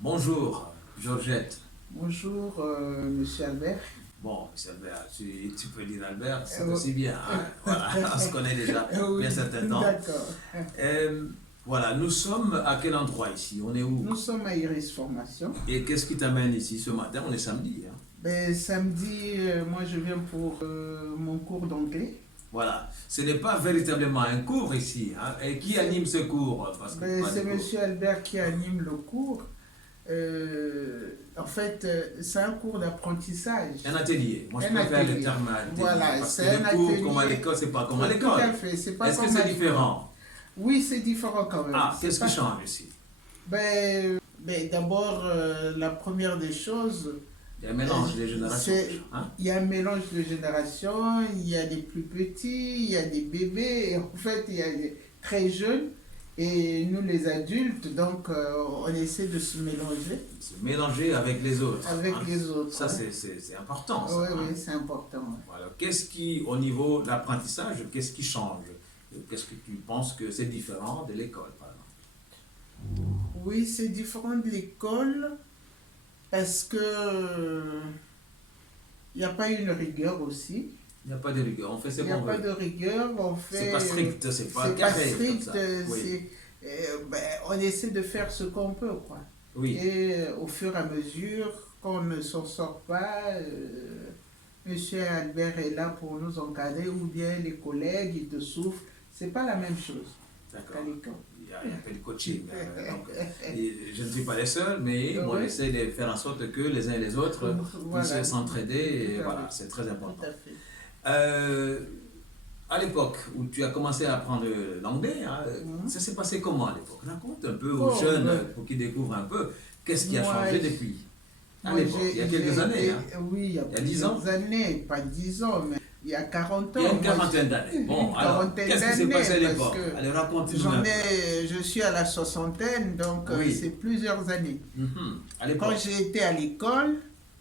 Bonjour, Georgette. Bonjour, Monsieur Albert. Bon, monsieur Albert, tu peux dire Albert, c'est aussi bien. Hein? Voilà, on se connaît déjà Oui, depuis un certain temps. d'accord. Voilà, nous sommes à quel endroit ici? On est où? Nous sommes à Iris Formation. Et qu'est-ce qui t'amène ici ce matin? On est samedi. Hein? Ben, samedi, moi je viens pour mon cours d'anglais. Voilà, ce n'est pas véritablement un cours ici. Hein? Et qui anime ce cours? Parce que Ben, c'est Monsieur Albert qui anime le cours. En fait, c'est un cours d'apprentissage. Un atelier. Moi, je préfère le terme atelier. Voilà, parce c'est que un le cours, atelier. comme à l'école, c'est pas comme à Tout l'école. à fait, c'est pas Est-ce que comme à c'est l'école. différent? Oui, c'est différent quand même. Ah, C'est qu'est-ce pas- qui change ici? Ben, d'abord, la première des choses, Il y a un mélange des générations. c'est- Hein? il y a un mélange de générations, il y a des plus petits, il y a des bébés, et en fait, il y a des très jeunes, et nous les adultes, donc on essaie de se mélanger Se mélanger avec les autres. avec hein. les autres. Ça, c'est important. Ça, Oui, hein. oui, c'est important. Ouais. Voilà. Qu'est-ce qui, au niveau de l'apprentissage, qu'est-ce qui change? Qu'est-ce que tu penses que c'est différent de l'école, par exemple? Oui, c'est différent de l'école parce que il n'y a pas une rigueur aussi. Il n'y a pas de rigueur. On fait ce Il n'y a qu'on pas veut. de rigueur, on fait. C'est pas strict, c'est pas C'est pas carré. Comme strict, ça. Oui. ben, on essaie de faire ce qu'on peut, quoi. Oui. Et au fur et à mesure qu'on ne s'en sort pas, Monsieur Albert est là pour nous encadrer, ou bien les collègues, ils te souffrent. C'est pas la même chose D'accord. qu'à l'école. Il y a un peu de coaching. Donc, et je ne suis pas les seuls, mais moi, Oui. j'essaie de faire en sorte que les uns et les autres Voilà. puissent s'entraider. Et Tout à voilà, fait. c'est très important. Tout à fait. Euh, à l'époque où tu as commencé à apprendre l'anglais, hein, Mhm. ça s'est passé comment à l'époque? Raconte un peu Oh, aux jeunes ouais. pour qu'ils découvrent un peu qu'est-ce qui a Moi, changé je- depuis. À Moi, l'époque, il y a quelques j'ai années. été- Hein. Oui, il y a Il y a 10 ans. plusieurs années, pas 10 ans, mais il y a 40 ans. Il y a une Moi, quarantaine d'années. Bon, Une alors, quarantaine qu'est-ce qui s'est d'années, passé à parce l'époque? que Allez, raconte-nous un peu. je suis à la soixantaine, donc Oui. c'est plusieurs années. Mhm. À Quand l'époque. j'ai été à l'école,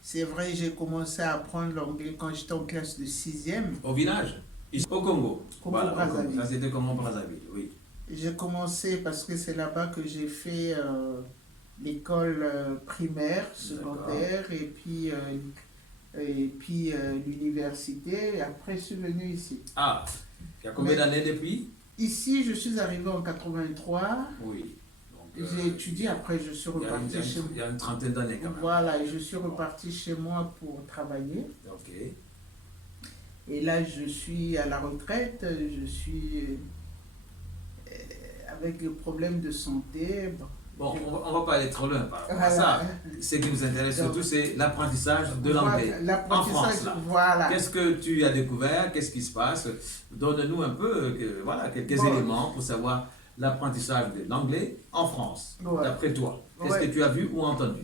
c'est vrai, j'ai commencé à apprendre l'anglais quand j'étais en classe de 6e. Au village, ici, au Congo. Voilà, au Congo. Brazzaville. Ça, c'était comment Brazzaville, oui. J'ai commencé parce que c'est là-bas que j'ai fait l'école primaire, secondaire, et puis l'université. Et après, je suis venu ici. Ah, il y a combien Mais- d'années depuis? Ici, je suis arrivé en 83. Oui. Donc, J'ai étudié, après je suis il y a reparti chez il y a une trentaine d'années quand même. Voilà, et je suis reparti chez moi pour travailler. Ok. Et là, je suis à la retraite, je suis avec des problèmes de santé. Bon, on va pas aller trop loin par rapport à Voilà. ça. Ce qui nous intéresse surtout, c'est l'apprentissage de l'anglais. Voilà, En l'apprentissage, France, là. voilà. Qu'est-ce que tu as découvert? Qu'est-ce qui se passe? Donne-nous un peu voilà, quelques Bon. éléments pour savoir l'apprentissage de l'anglais en France, Ouais. d'après toi. Qu'est-ce Ouais. que tu as vu ou entendu?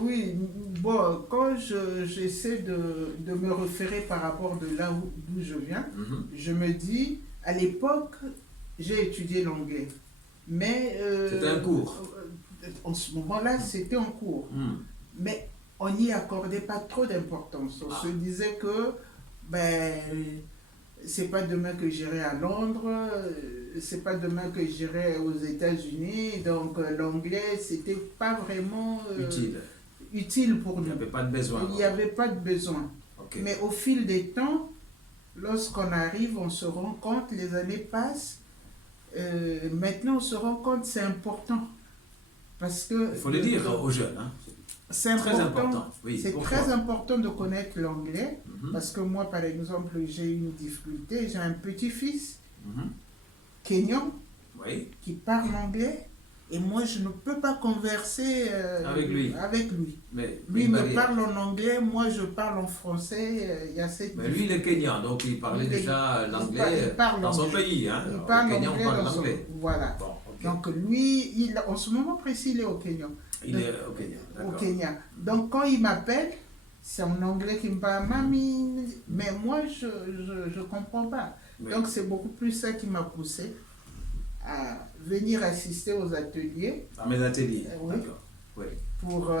Oui, bon, quand j'essaie de me référer par rapport de là d'où je viens, Mhm. je me dis, à l'époque, j'ai étudié l'anglais. Mais C'était un cours. En ce moment-là, c'était un cours. Hmm. Mais on n'y accordait pas trop d'importance. On Ah. se disait que ben, c'est pas demain que j'irai à Londres, c'est pas demain que j'irai aux États-Unis. Donc l'anglais, c'était pas vraiment utile pour Il n'y nous. avait pas de besoin. Il n'y avait pas de besoin. Ok. Mais au fil des temps, lorsqu'on arrive, on se rend compte, les années passent. Maintenant, on se rend compte, c'est important. Parce que Il faut le dire aux jeunes. Hein. c'est Très important. Oui. C'est Pourquoi? très important de connaître l'anglais. Mhm. Parce que moi, par exemple, j'ai une difficulté. J'ai un petit-fils Mhm. kényan Oui. qui parle anglais. Et moi, je ne peux pas converser Avec lui. avec lui. Mais, Lui une me barrière. parle en anglais, moi je parle en français. Il y a cette Mais lui, il est kenyan, donc il parlait Il- déjà il l'anglais parle dans son anglais. pays. Hein. Il Au parle Kenya, on anglais parle dans son- l'anglais. Voilà. Bon, ok. Donc lui, en ce moment précis, il est au Kenya. Il est au Kenya, Au d'accord. Kenya. Donc quand il m'appelle, c'est en anglais qu'il me parle, mamie. Mais moi, je comprends pas. Oui. Donc c'est beaucoup plus ça qui m'a poussé à venir assister aux ateliers Dans mes ateliers, Oui. d'accord. Oui. pour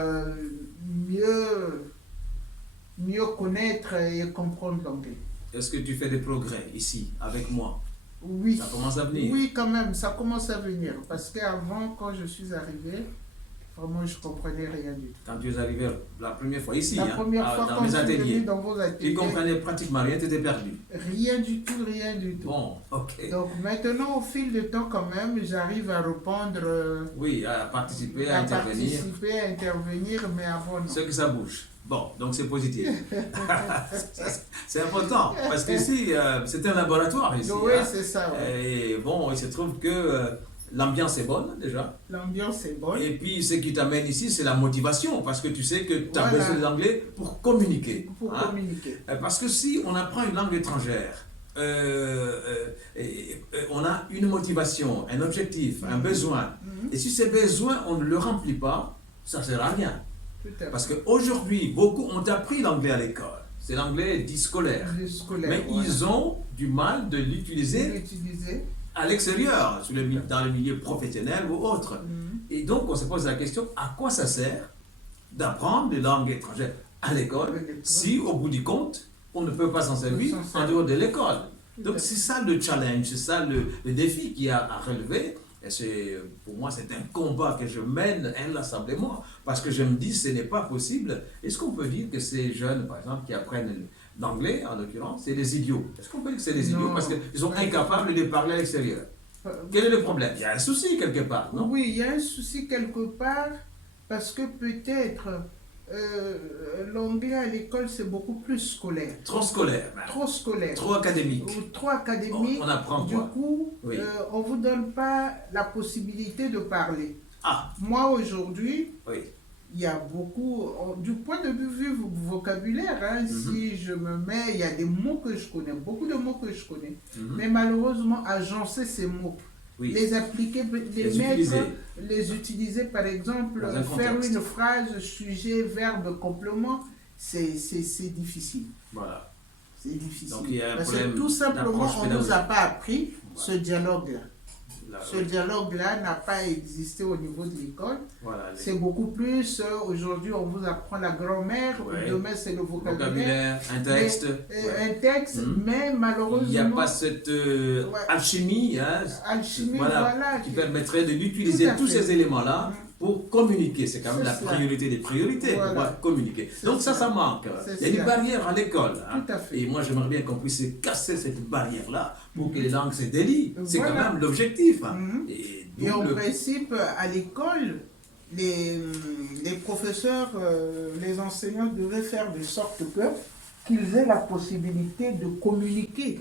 mieux connaître et comprendre l'anglais. Est-ce que tu fais des progrès ici, avec moi? Oui. Ça commence à venir. Oui, quand même, ça commence à venir. Parce qu'avant, quand je suis arrivé, Vraiment, je ne comprenais rien du tout. Quand tu es arrivé la première fois ici, La première fois dans quand mes je suis venu ateliers, dans vos tu ateliers, comprenais pratiquement rien, tu étais perdu. rien du tout, rien du tout. Bon, ok. Donc maintenant, au fil du temps quand même, j'arrive à répondre, Oui, à participer, à intervenir. participer, à intervenir, mais avant non. C'est que ça bouge. Bon, donc c'est positif. C'est important, parce qu'ici, c'est un laboratoire ici. Oui, Hein. c'est ça. Ouais. Et bon, il se trouve que l'ambiance est bonne déjà. L'ambiance est bonne. Et puis, ce qui t'amène ici, c'est la motivation, parce que tu sais que tu as Voilà. besoin de l'anglais pour communiquer. Pour hein. communiquer. Parce que si on apprend une langue étrangère, on a une motivation, un objectif, un besoin. Et si ces besoins, on ne le remplit pas, ça ne sert à rien. Tout à fait. Parce qu'aujourd'hui, beaucoup ont appris l'anglais à l'école. C'est l'anglais dit scolaire. Le scolaire, Mais voilà. ils ont du mal de l'utiliser L'utiliser. à l'extérieur, dans le milieu professionnel ou autre. Et donc, on se pose la question, à quoi ça sert d'apprendre des langues étrangères à l'école si, au bout du compte, on ne peut pas s'en servir en dehors de l'école? Donc, c'est ça le challenge, c'est ça le défi qu'il y a à relever. Et pour moi, c'est un combat que je mène inlassablement parce que je me dis, ce n'est pas possible. Est-ce qu'on peut dire que ces jeunes, par exemple, qui apprennent l'anglais, en l'occurrence, c'est des idiots? Est-ce qu'on peut dire que c'est des idiots parce qu'ils sont incapables de parler à l'extérieur? Quel est le problème? Il y a un souci quelque part, non? Oui, il y a un souci quelque part parce que peut-être l'anglais à l'école c'est beaucoup plus scolaire. Trop scolaire, Trop scolaire. trop académique. Ou trop académique. On apprend Du quoi? coup, Oui. on ne vous donne pas la possibilité de parler. Ah, Moi aujourd'hui, oui. il y a beaucoup, du point de vue vocabulaire, hein, si je me mets, il y a des mots que je connais, beaucoup de mots que je connais. Mais malheureusement, agencer ces mots, Oui. les appliquer, les mettre, utiliser. les utiliser, par exemple, Dans un faire contexte. une phrase, sujet, verbe, complément, c'est difficile. Voilà. C'est difficile. Donc, il y a un Parce que problème tout simplement, d'approche on ne nous a pédagogique. pas appris ce dialogue-là. Là, Ce oui. dialogue-là n'a pas existé au niveau de l'école. Voilà, C'est beaucoup plus, aujourd'hui on vous apprend la grammaire, Ouais. demain c'est le vocabulaire, vocabulaire, un texte. un texte, mais malheureusement, Il n'y a pas cette alchimie, hein, alchimie, voilà, voilà, qui permettrait de l'utiliser Tout à tous fait. ces éléments-là pour communiquer. C'est quand même C'est la cela. priorité des priorités, Voilà. pouvoir communiquer. C'est Donc ça cela. manque. C'est Il y a des cela. barrières à l'école. hein. Tout à fait. Et moi, j'aimerais bien qu'on puisse casser cette barrière-là pour que les langues se délient. C'est Voilà. quand même l'objectif. hein. Mhm. Et Et en donc, principe, à l'école, les professeurs, les enseignants devaient faire de sorte qu'ils aient la possibilité de communiquer,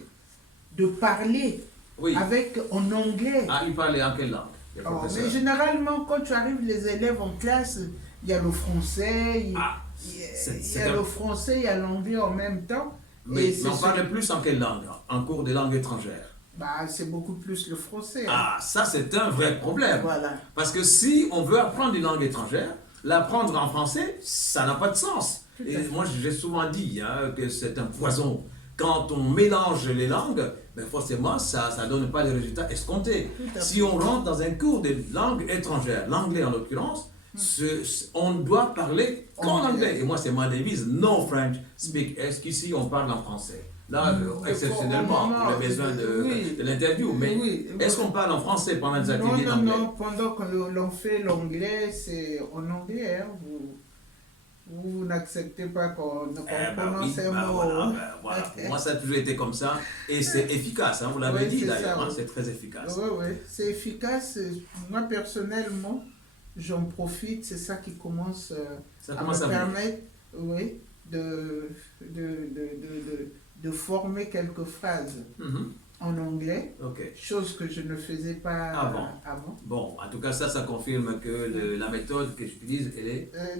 de parler oui. avec en anglais. Ah, il parlait en quelle langue, les Oh, professeurs? mais généralement, quand tu arrives, les élèves en classe, il y a le français, Ah, il y c'est a un- le français, il y a l'anglais en même temps. Mais, Et c'est on parle plus en quelle langue? En cours de langue étrangère. Bah, c'est beaucoup plus le français. hein. Ah, ça c'est un vrai problème. Voilà. Parce que si on veut apprendre une langue étrangère, l'apprendre en français, ça n'a pas de sens. Tout à Et fait. moi, j'ai souvent dit que c'est un poison. Quand on mélange les langues, ben forcément, ça ne donne pas les résultats escomptés. Tout à fait. Si on rentre dans un cours de langue étrangère, l'anglais en l'occurrence, on doit parler qu'en anglais. Et moi, c'est ma devise, no French, speak. Est-ce qu'ici, on parle en français? Là, exceptionnellement, non, pour les besoins oui. de l'interview. Mais Oui. est-ce qu'on parle en français pendant les Non, ateliers non, d'anglais? non, pendant que l'on fait l'anglais, c'est en anglais. Hein. Vous n'acceptez pas qu'on prononce un mot. Voilà. Pour moi, ça a toujours été comme ça. Et c'est efficace, hein, vous l'avez Oui, dit c'est d'ailleurs, ça, hein, oui. c'est très efficace. Oui, oui, c'est efficace. Moi, personnellement, j'en profite. C'est ça qui commence Ça à commence me à venir. permettre oui, de former quelques phrases Mhm. en anglais, Ok. chose que je ne faisais pas Avant. avant. Bon, en tout cas, ça confirme que la méthode que j'utilise, Elle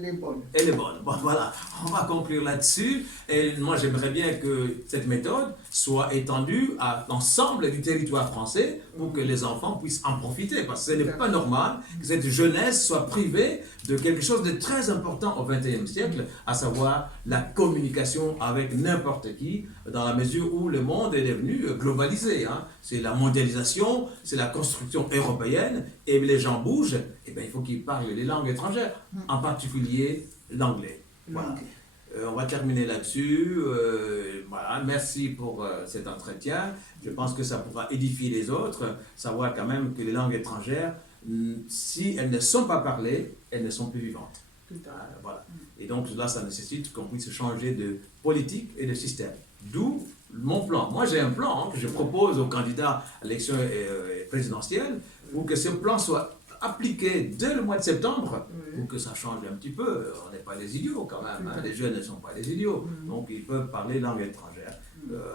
est bonne. elle est bonne. Bon, voilà, on va conclure là-dessus. Et moi, j'aimerais bien que cette méthode soit étendue à l'ensemble du territoire français pour que les enfants puissent en profiter. Parce que ce n'est pas normal que cette jeunesse soit privée de quelque chose de très important au XXIe siècle, à savoir la communication avec n'importe qui, dans la mesure où le monde est devenu globalisé. Hein. C'est la mondialisation, c'est la construction européenne, et les gens bougent, et bien, il faut qu'ils parlent les langues étrangères, en particulier l'anglais. Voilà. L'anglais. On va terminer là-dessus. Voilà, merci pour cet entretien. Je pense que ça pourra édifier les autres, savoir quand même que les langues étrangères, si elles ne sont pas parlées, elles ne sont plus vivantes. Tout à fait. Voilà. Et donc là, ça nécessite qu'on puisse changer de politique et de système. D'où mon plan. Moi, j'ai un plan que je propose aux candidats à l'élection présidentielle pour que ce plan soit appliqué dès le mois de septembre pour que ça change un petit peu. On n'est pas des idiots quand même. Hein. Les jeunes ne sont pas des idiots. Donc, ils peuvent parler langue étrangère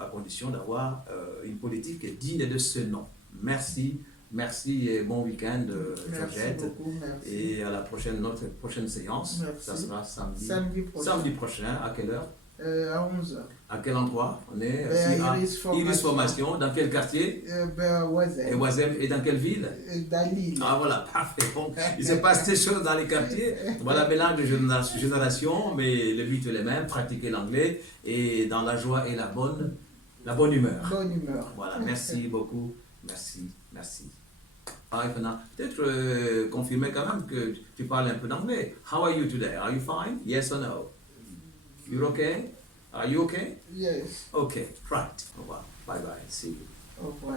à condition d'avoir une politique digne de ce nom. Merci. Merci et bon week-end, Georgette. Merci. Et à notre prochaine séance. Merci. Ça sera Samedi prochain. À quelle heure? À 11h. À quel endroit? On est À Iris Formation. Dans quel quartier? Oisem. Et Oisem. Et dans quelle ville? Dans Lille. Ah voilà, parfait. Bon, il se passe des choses dans les quartiers. Voilà, mélange de génération, mais le but est le même, pratiquer l'anglais et dans la joie et la bonne humeur. Bonne humeur. Voilà, merci beaucoup. Merci. Peut-être confirmer quand même que tu parles un peu d'anglais. How are you today? Are you fine? Yes or no? You're okay? Are you okay? Yes. Okay, right. Au revoir. Bye bye. See you. Au revoir.